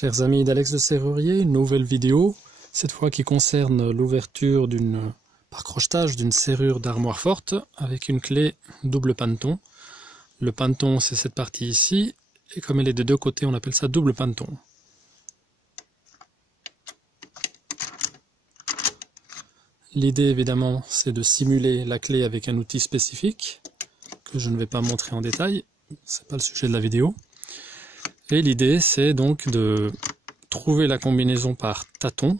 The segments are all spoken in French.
Chers amis d'Alex de Serrurier, une nouvelle vidéo, cette fois qui concerne l'ouverture par crochetage d'une serrure d'armoire forte avec une clé double paneton. Le paneton, c'est cette partie ici, et comme elle est de deux côtés, on appelle ça double paneton. L'idée évidemment, c'est de simuler la clé avec un outil spécifique que je ne vais pas montrer en détail, c'est pas le sujet de la vidéo. Et l'idée, c'est donc de trouver la combinaison par tâton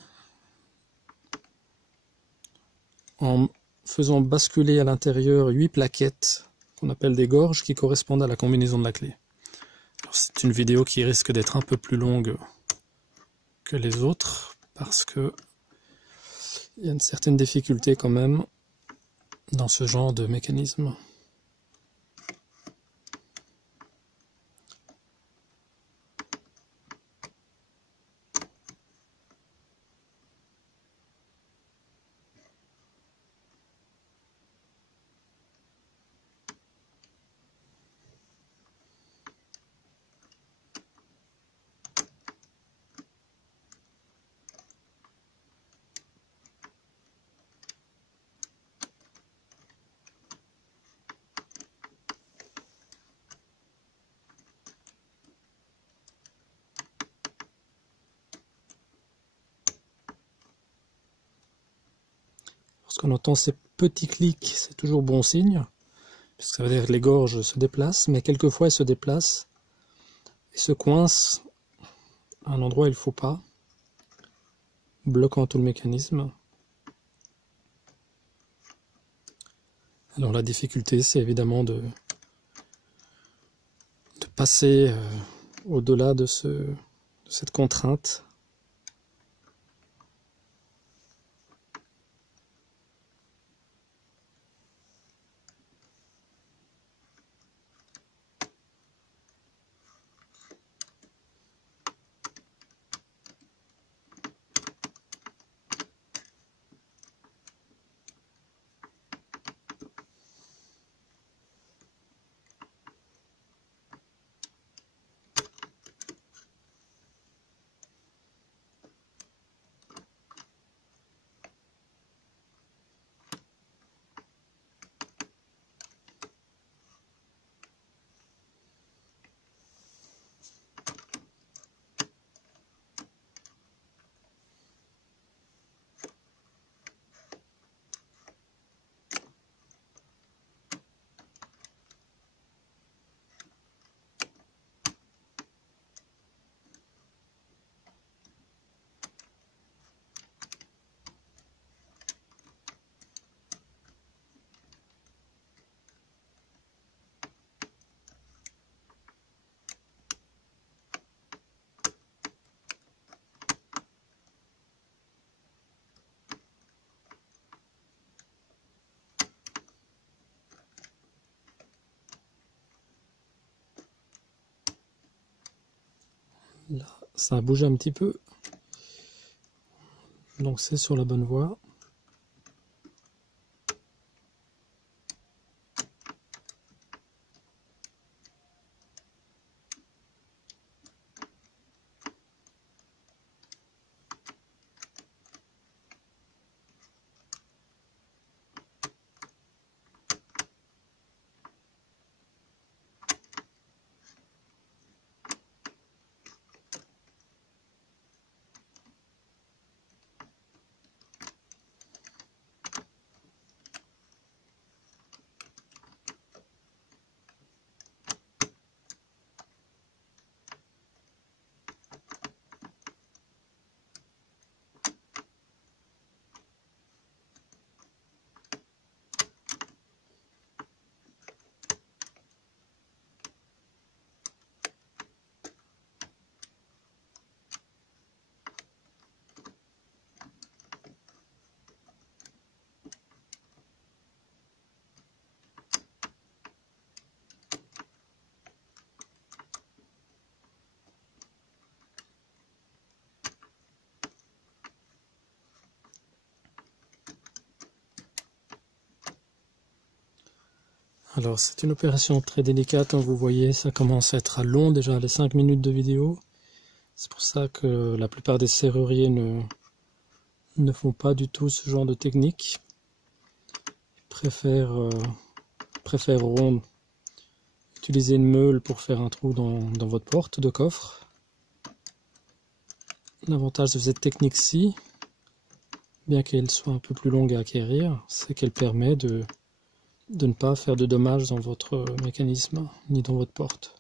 en faisant basculer à l'intérieur 8 plaquettes qu'on appelle des gorges qui correspondent à la combinaison de la clé. C'est une vidéo qui risque d'être un peu plus longue que les autres parce que il y a une certaine difficulté quand même dans ce genre de mécanisme. Lorsqu'on entend ces petits clics, c'est toujours bon signe, puisque ça veut dire que les gorges se déplacent, mais quelquefois elles se déplacent et se coincent à un endroit où il ne faut pas, bloquant tout le mécanisme. Alors la difficulté, c'est évidemment de passer au-delà de cette contrainte. Là, ça a bougé un petit peu, donc c'est sur la bonne voie. Alors c'est une opération très délicate, hein, vous voyez, ça commence à être long déjà les 5 minutes de vidéo. C'est pour ça que la plupart des serruriers ne font pas du tout ce genre de technique. Ils préféreront utiliser une meule pour faire un trou dans votre porte de coffre. L'avantage de cette technique-ci, bien qu'elle soit un peu plus longue à acquérir, c'est qu'elle permet de ne pas faire de dommages dans votre mécanisme ni dans votre porte.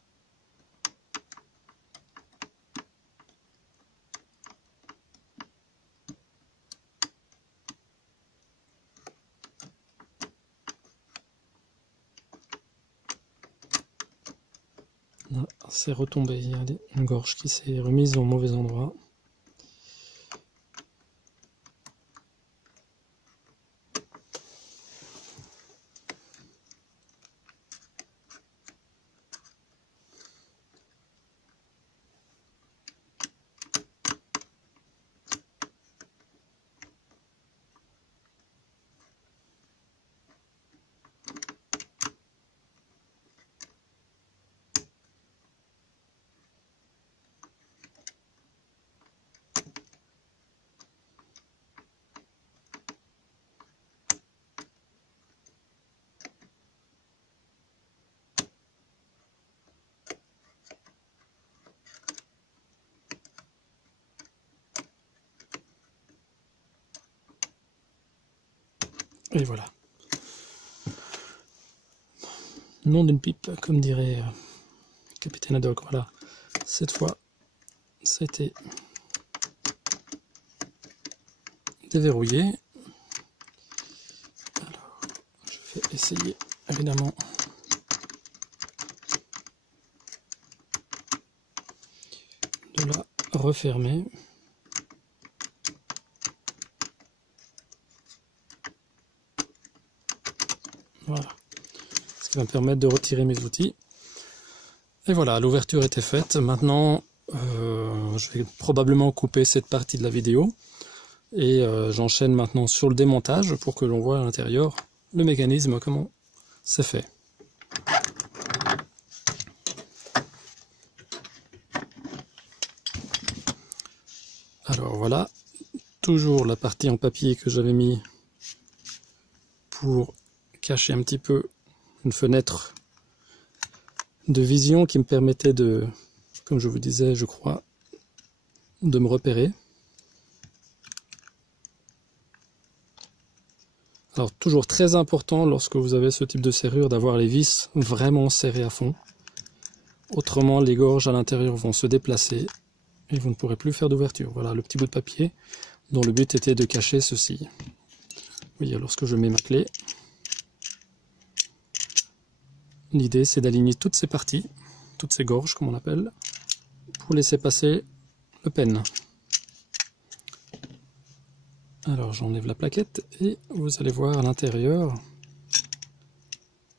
Là, c'est retombé, il y a une gorge qui s'est remise au mauvais endroit. Et voilà. Nom d'une pipe, comme dirait Capitaine Haddock. Voilà. Cette fois, c'était déverrouillé. Alors, je vais essayer, évidemment, de la refermer. Voilà. Ce qui va me permettre de retirer mes outils. Et voilà, l'ouverture était faite. Maintenant, je vais probablement couper cette partie de la vidéo. Et j'enchaîne maintenant sur le démontage pour que l'on voit à l'intérieur le mécanisme, comment c'est fait. Alors voilà, toujours la partie en papier que j'avais mis pour cacher un petit peu une fenêtre de vision qui me permettait de, comme je vous disais, je crois, de me repérer. Alors toujours très important lorsque vous avez ce type de serrure d'avoir les vis vraiment serrées à fond. Autrement les gorges à l'intérieur vont se déplacer et vous ne pourrez plus faire d'ouverture. Voilà le petit bout de papier dont le but était de cacher ceci. Vous voyez, lorsque je mets ma clé, l'idée c'est d'aligner toutes ces parties, toutes ces gorges comme on appelle, pour laisser passer le pen. Alors j'enlève la plaquette et vous allez voir à l'intérieur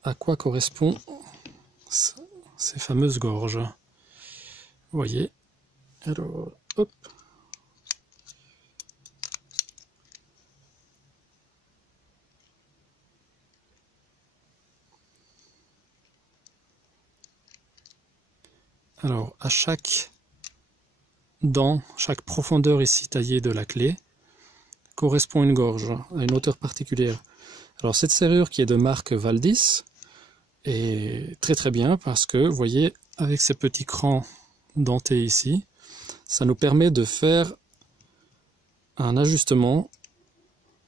à quoi correspondent ces fameuses gorges. Vous voyez, alors hop. Alors à chaque dent, chaque profondeur ici taillée de la clé, correspond une gorge à une hauteur particulière. Alors cette serrure qui est de marque Valdis est très très bien parce que vous voyez avec ces petits crans dentés ici, ça nous permet de faire un ajustement,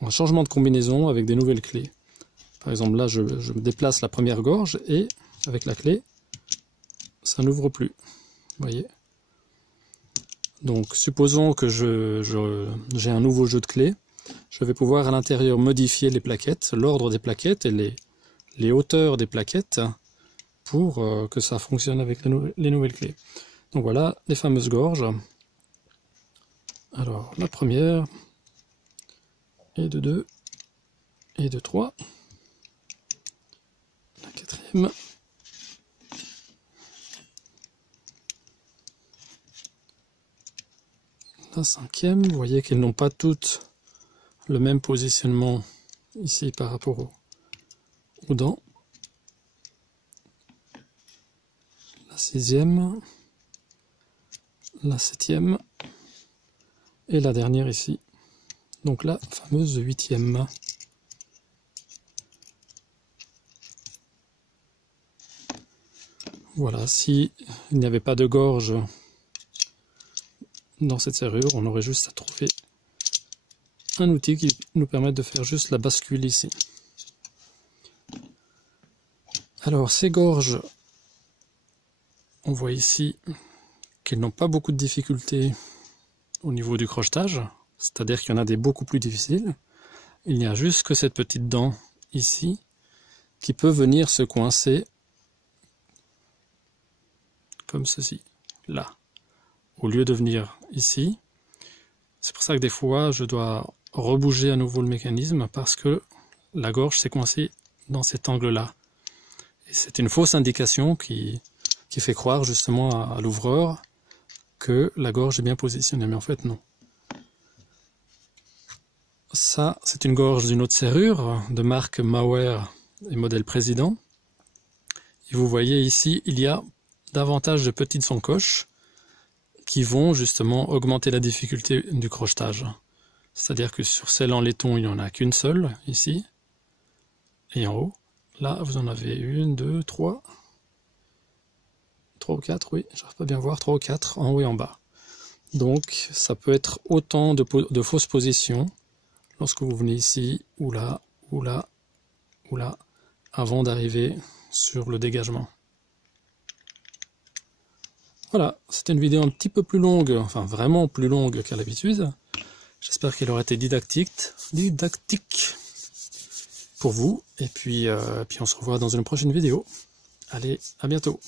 un changement de combinaison avec des nouvelles clés. Par exemple là je me déplace la première gorge et avec la clé ça n'ouvre plus. Vous voyez. Donc supposons que j'ai un nouveau jeu de clés, je vais pouvoir à l'intérieur modifier les plaquettes, l'ordre des plaquettes et les hauteurs des plaquettes pour que ça fonctionne avec les nouvelles clés. Donc voilà les fameuses gorges. Alors la première, et de 2, et de 3, la quatrième, la cinquième. Vous voyez qu'elles n'ont pas toutes le même positionnement ici par rapport aux dents. La sixième, la 7e et la dernière ici. Donc la fameuse 8e. Voilà, si il n'y avait pas de gorge dans cette serrure, on aurait juste à trouver un outil qui nous permet de faire juste la bascule ici. Alors ces gorges, on voit ici qu'elles n'ont pas beaucoup de difficultés au niveau du crochetage, c'est-à-dire qu'il y en a des beaucoup plus difficiles. Il n'y a juste que cette petite dent ici qui peut venir se coincer comme ceci, là, au lieu de venir ici. C'est pour ça que des fois je dois rebouger à nouveau le mécanisme parce que la gorge s'est coincée dans cet angle-là. Et c'est une fausse indication qui fait croire justement à l'ouvreur que la gorge est bien positionnée, mais en fait non. Ça, c'est une gorge d'une autre serrure de marque Mauer et modèle Président. Et vous voyez ici, il y a davantage de petites encoches qui vont justement augmenter la difficulté du crochetage. C'est-à-dire que sur celle en laiton, il n'y en a qu'une seule, ici, et en haut. Là, vous en avez une, deux, trois. 3 ou 4, oui, j'arrive pas bien à voir, 3 ou 4 en haut et en bas. Donc ça peut être autant de fausses positions lorsque vous venez ici, ou là, ou là, ou là, avant d'arriver sur le dégagement. Voilà, c'était une vidéo un petit peu plus longue, enfin vraiment plus longue qu'à l'habitude. J'espère qu'elle aura été didactique pour vous, et puis on se revoit dans une prochaine vidéo. Allez, à bientôt.